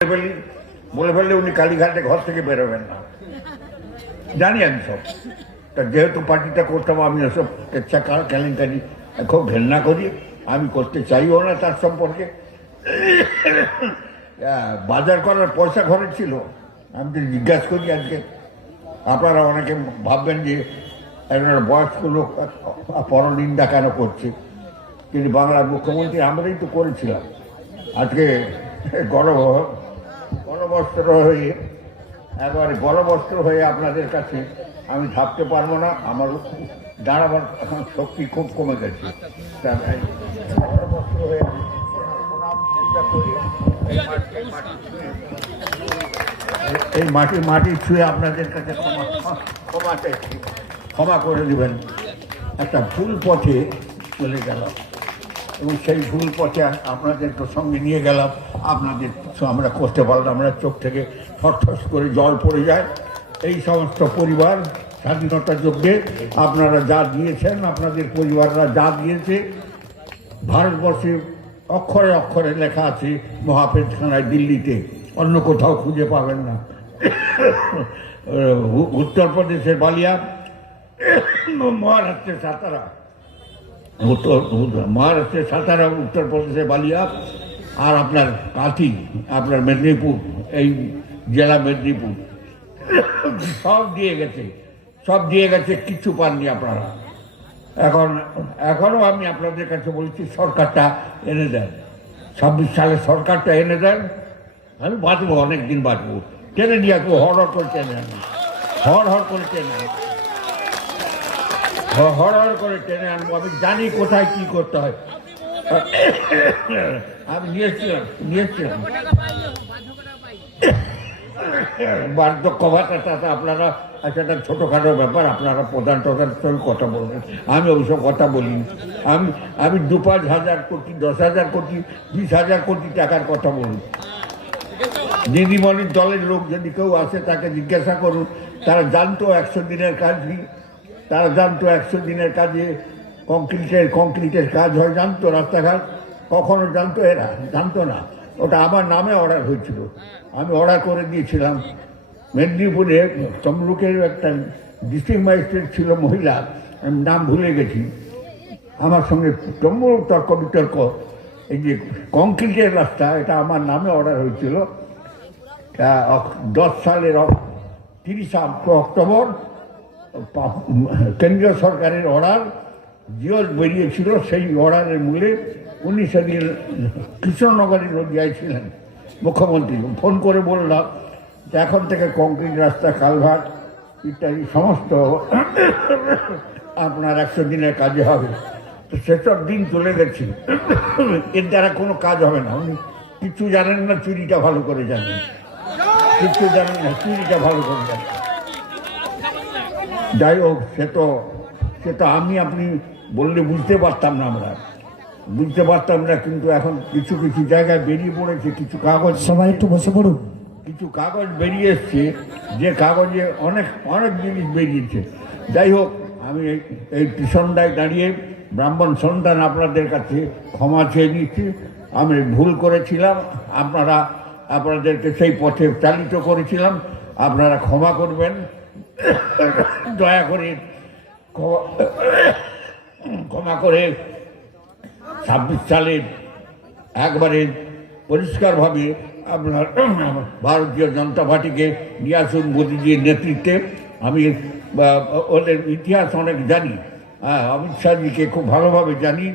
বলে ফেললে উনি কালীঘাটে ঘর থেকে বেরোবেন না, জানি আমি সব। তা যেহেতু পার্টিটা করতাম, আমি ওসব কেচ্ছা কেলেঙ্কারি খুব ঘেন্না করি, আমি করতে চাইও না তার সম্পর্কে। বাজার করার পয়সা ঘরে ছিল, আমি তো জিজ্ঞাসা করি আজকে। আপনারা অনেকে ভাববেন যে একজন বয়স্ক লোক পরনিন্দা কেন করছে, কিন্তু বাংলার মুখ্যমন্ত্রী আমরাই তো করেছিলাম। আজকে গণবস্ত্র হয়ে একবারে গণবস্ত্র হয়ে আপনাদের কাছে আমি থাকতে পারবো না, আমার দাঁড়াবার শক্তি খুব কমে গেছে। গণবস্ত্র হয়ে এই মাটি ছুঁয়ে আপনাদের কাছে ক্ষমা চাইছি, ক্ষমা করে দেবেন। একটা ভুল পথে চলে গেলাম এবং সেই ভুল পথে আপনাদের তো সঙ্গে নিয়ে গেলাম, আপনাদের আমরা করতে পারলাম আমরা, চোখ থেকে ঠস করে জল পড়ে যায়। এই সমস্ত পরিবার স্বাধীনতা যুদ্ধে আপনারা যা দিয়েছেন, আপনাদের পরিবাররা যা দিয়েছে, ভারতবর্ষে অক্ষরে অক্ষরে লেখা আছে মহাফেজখানায় দিল্লিতে, অন্য কোথাও খুঁজে পাবেন না। উত্তরপ্রদেশের বালিয়া, মহারাষ্ট্রের সাতারা, মহারাষ্ট্রের সাতারা, উত্তরপ্রদেশের বালিয়া, আর আপনার কাঁথি, আপনার মেদিনীপুর, এই জেলা মেদিনীপুর, সব দিয়ে গেছে, কিচ্ছু পাননি আপনারা। এখনও আমি আপনাদের কাছে বলছি, সরকারটা এনে দেন, 26 সালে সরকারটা এনে দেন, আমি বাঁচবো, অনেক দিন বাঁচবো। টেনে নিয়ে আসবো, হর করে টেনে আনবো, হর করে টেনে আনবো, হর করে টেনে আনবো। আমি জানি কোথায় কি করতে হয়। আমি নিয়েছিলাম বার্ধক্য ভাতাটা আপনারা একটা ছোটোখাটো ব্যাপার, আপনারা প্রধান সঙ্গে কথা বলবেন, আমি ওইসব কথা বলিনি। আমি 2-5 কোটি, 10,000 কোটি, 20,000 কোটি টাকার কথা বলি। দিদিমণির দলের লোক যদি কেউ আসে তাকে জিজ্ঞাসা করুন, তারা জানতো 100 দিনের কাজ কি, তারা জানতো 100 দিনের কাজে কংক্রিটের কাজ হয়, জানতো। রাস্তাঘাট কখনো জানতো? এরা জানতো না। ওটা আমার নামে অর্ডার হয়েছিল, আমি অর্ডার করে দিয়েছিলাম। মেদিনীপুরে তমলুকের একটা ডিস্ট্রিক্ট ম্যাজিস্ট্রেট ছিল মহিলা, আমি নাম ভুলে গেছি, আমার সঙ্গে তম্বুর তর্ক বিতর্ক। এই যে কংক্রিটের রাস্তা, এটা আমার নামে অর্ডার হয়েছিল। 10 সালের 30 অক্টোবর কেন্দ্রীয় সরকারের অর্ডার জিওর বেরিয়েছিল, সেই অর্ডারের মূলে উনি সেদিন কৃষ্ণনগরের নদিয়ায় ছিলেন মুখ্যমন্ত্রী। ফোন করে বললাম যে এখন থেকে কংক্রিট রাস্তা, কালভার্ট ইত্যাদি সমস্ত আপনার 100 দিনের কাজে হবে। তো সেসব দিন চলে গেছে, এর দ্বারা কোনো কাজ হবে না। উনি কিছু জানেন না, চুরিটা ভালো করে জানেন, কিছু জানেন না, চুরিটা ভালো করে জানেন। যাই হোক, সে তো আপনি বললে বুঝতে পারতাম না, কিন্তু এখন কিছু জায়গায় বেরিয়ে পড়েছে কিছু কাগজ। সবাই একটু বসে পড়ুন। কিছু কাগজ বেরিয়ে এসছে, যে কাগজে অনেক জিনিস বেরিয়েছে। যাই হোক, আমি এই টিসন্ডায় দাঁড়িয়ে ব্রাহ্মণ সন্তান আপনাদের কাছে ক্ষমা চেয়ে নিচ্ছি। আমি ভুল করেছিলাম, আপনাদেরকে সেই পথে চালিত করেছিলাম, আপনারা ক্ষমা করবেন, দয়া করে ক্ষমা করে 26 সালে একবারে পরিষ্কারভাবে আপনার ভারতীয় জনতা পার্টিকে নিয়ে আসুন মোদীজির নেতৃত্বে। আমি ওদের ইতিহাস অনেক জানি, অমিত শাহজিকে খুব ভালোভাবে জানি।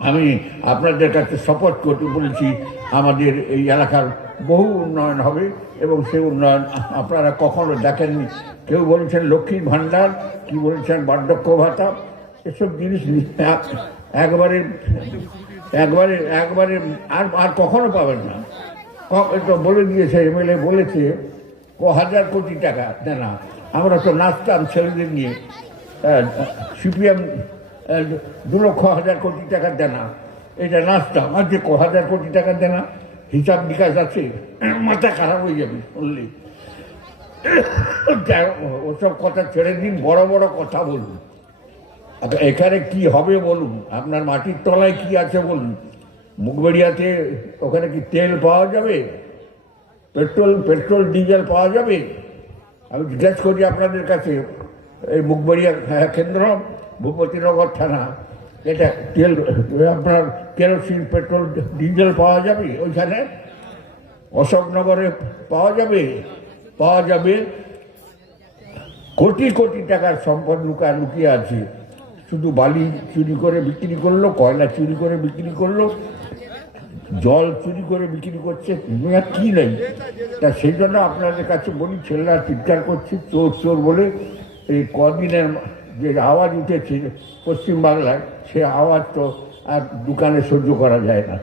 আমি আপনাদের কাছে শপথ করতে বলেছি, আমাদের এই এলাকার বহু উন্নয়ন হবে এবং সেই উন্নয়ন আপনারা কখনো দেখেননি। কেউ বলেছেন লক্ষ্মীর ভাণ্ডার, কি বলেছেন বার্ধক্য ভাতা, এসব জিনিস একবারে আর কখনো পাবেন না। এটা বলে দিয়েছে, এমএলএ বলেছে 1000 কোটি টাকা দেনা। আমরা তো নাচতাম ছেলেদের নিয়ে, সিপিএম 2,00,000 কোটি টাকা দেনা, এটা নাচতাম। আর যে 1000 কোটি টাকা দেনা, হিসাব নিকাশ আছে, মাথা খারাপ হয়ে যাবে শুনলে। ওসব কথা ছেড়ে দিন, বড় বড় কথা বলুন। এখানে কি হবে বলুন, আপনার মাটির তলায় কি আছে বলুন। মুখবেড়িয়াতে ওখানে কি তেল পাওয়া যাবে? পেট্রোল ডিজেল পাওয়া যাবে? আমি জিজ্ঞেস করি আপনাদের কাছে, এই মুখবাড়িয়া কেন্দ্র, ভূপতিনগর থানা, এটা তেল আপনার কেরোসিন পেট্রোল ডিজেল পাওয়া যাবে ওইখানে? অশোকনগরে পাওয়া যাবে। কোটি কোটি টাকার সম্পদ লুকিয়ে আছে। শুধু বালি চুরি করে বিক্রি করলো, কয়লা চুরি করে বিক্রি করলো, জল চুরি করে বিক্রি করছে, কি নেই। তা সেই জন্য আপনাদের কাছে বলি, ছেলেরা চিৎকার করছে চোর চোর বলে। এই কদিনের যে আওয়াজ উঠেছে পশ্চিমবাংলায়, সে আওয়াজ তো আর দোকানে সহ্য করা যায় না,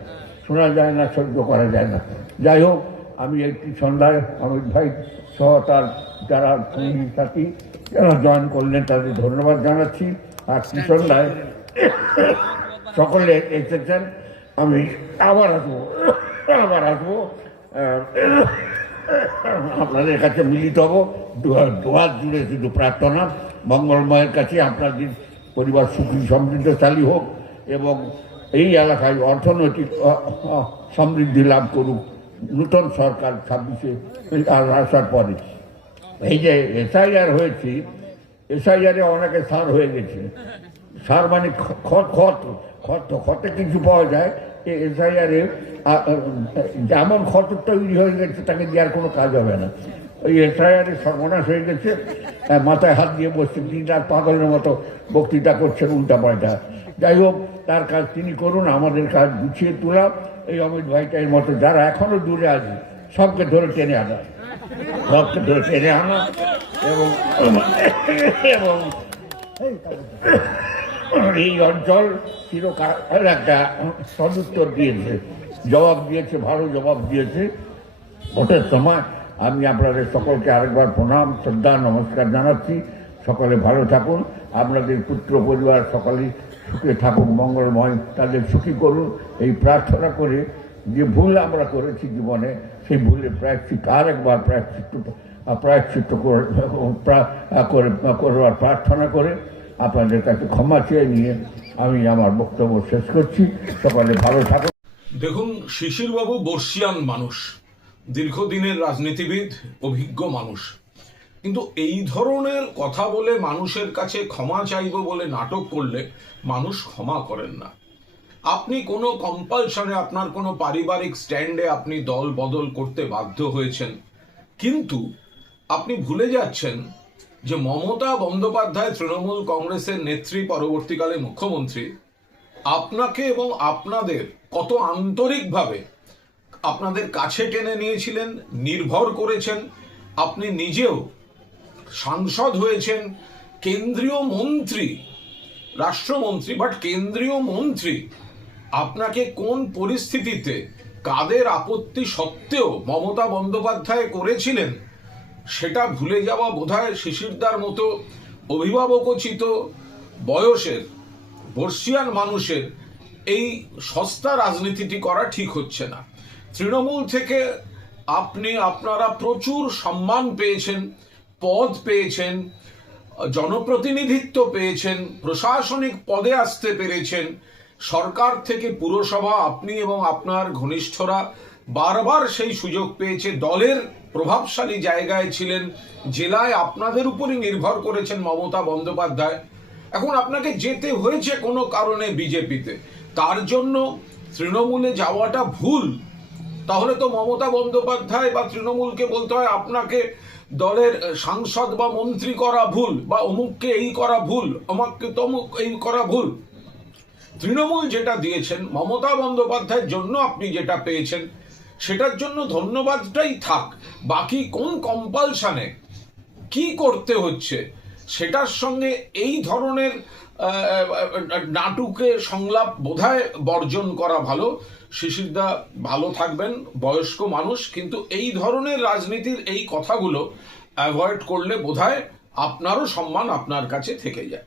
শোনা যায় না, সহ্য করা যায় না। যাই হোক, আমি একটি সন্ধ্যায় অমিত ভাই সহ তার যারা সঙ্গী সাথী যারা জয়েন করলেন তাদের ধন্যবাদ জানাচ্ছি। আর কি সন্ধ্যায় সকলে এসেছেন, আমি আবার আসবো আপনাদের কাছে মিলিত হব। দুহাত জুড়ে শুধু প্রার্থনা, মঙ্গলময়ের কাছে আপনাদের পরিবার সুখী সমৃদ্ধশালী হোক এবং এই এলাকায় অর্থনৈতিক সমৃদ্ধি লাভ করুক নূতন সরকার 26-এ আসার পরে। এই যে এসআইআর হয়েছে, এসআইআরে অনেকে সার হয়ে গেছে। সার মানে খতে কিছু পাওয়া যায়। এসআইআরে যেমন খত তৈরি হয়ে গেছে তাকে দেওয়ার কোনো কাজ হবে না। ওই এসআইআরে সর্বনাশ হয়ে গেছে, মাথায় হাত দিয়ে বসছে, তিনি তার পাগলের মতো বক্তৃতা করছেন উল্টা পাল্টা। যাই হোক, তার কাজ তিনি করুন, আমাদের কাজ গুছিয়ে তোলা। এই অমিত ভাইটার মতো যারা এখনো দূরে আছে সবকে ধরে টেনে আনা এবং এই অঞ্চল চিরকাল একটা সদুত্তর দিয়েছে, জবাব দিয়েছে, ভালো জবাব দিয়েছে। ভোটের সময় আমি আপনাদের সকলকে আরেকবার প্রণাম, শ্রদ্ধা, নমস্কার জানাচ্ছি। সকলে ভালো থাকুন, আপনাদের পুত্র পরিবার সকলেই সুখে থাকুন, মঙ্গলময়, তাদের সুখী করুন এই প্রার্থনা করে। যে ভুল আমরা করেছি জীবনে, সেই ভুলের আরেকবার প্রায়শ্চিত্ত করবার প্রার্থনা করে আপনাদের কাছে ক্ষমা চেয়ে নিয়ে আমি আমার বক্তব্য শেষ করছি। সকলে ভালো থাকুন। দেখুন, শিশিরবাবু বর্ষিয়ান মানুষ, দীর্ঘদিনের রাজনীতিবিদ, অভিজ্ঞ মানুষ, কিন্তু এই ধরনের কথা বলে মানুষের কাছে ক্ষমা চাইব বলে নাটক করলে মানুষ ক্ষমা করেন না। আপনি কোনো কম্পালশনে, আপনার কোনো পারিবারিক স্ট্যান্ডে আপনি দল বদল করতে বাধ্য হয়েছেন, কিন্তু আপনি ভুলে যাচ্ছেন যে মমতা বন্দ্যোপাধ্যায় তৃণমূল কংগ্রেসের নেত্রী, পরবর্তীকালে মুখ্যমন্ত্রী, আপনাকে এবং আপনাদের কত আন্তরিকভাবে আপনাদের কাছে টেনে নিয়েছিলেন, নির্ভর করেছেন। আপনি নিজেও সাংসদ হয়েছেন, কেন্দ্রীয় মন্ত্রী, রাষ্ট্রমন্ত্রী, বাট কেন্দ্রীয় মন্ত্রী। আপনাকে কোন পরিস্থিতিতে, কাদের আপত্তি সত্ত্বেও মমতা বন্দ্যোপাধ্যায় করেছিলেন, সেটা ভুলে যাওয়া বোধহয় শিশিরদার মতো অভিভাবকোচিত বয়সের বর্ষিয়ান মানুষের এই সস্তা রাজনীতিটি করা ঠিক হচ্ছে না। তৃণমূল থেকে আপনারা প্রচুর সম্মান পেয়েছেন, পদ পেয়েছেন, জনপ্রতিনিধিত্ব পেয়েছেন, প্রশাসনিক পদে আসতে পেরেছেন। সরকার থেকে পুরসভা আপনি এবং আপনার ঘনিষ্ঠরা বারবার সেই সুযোগ পেয়েছে। দলের প্রভাবশালী জায়গায় ছিলেন, জেলায় আপনাদের উপরই নির্ভর করেছেন মমতা বন্দ্যোপাধ্যায়। এখন আপনাকে যেতে হয়েছে কোনো কারণে বিজেপিতে, তার জন্য তৃণমূলে যাওয়াটা ভুল। তাহলে তো মমতা বন্দ্যোপাধ্যায় বা তৃণমূলকে বলতে হয় আপনাকে দলের সাংসদ বা মন্ত্রী করা ভুল, বা অমুককে এই করা ভুল, অমুককে তমুক এই করা ভুল। তৃণমূল যেটা দিয়েছেন, মমতা বন্দ্যোপাধ্যায়ের জন্য আপনি যেটা পেয়েছেন, সেটার জন্য ধন্যবাদটাই থাক। বাকি কোন কম্পালশনে কি করতে হচ্ছে সেটার সঙ্গে এই ধরনের নাটুকে সংলাপ বোধহয় বর্জন করা ভালো। শিশিরদা ভালো থাকবেন, বয়স্ক মানুষ, কিন্তু এই ধরনের রাজনীতির এই কথাগুলো অ্যাভয়েড করলে বোধহয় আপনারও সম্মান আপনার কাছে থেকে যায়।